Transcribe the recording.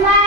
my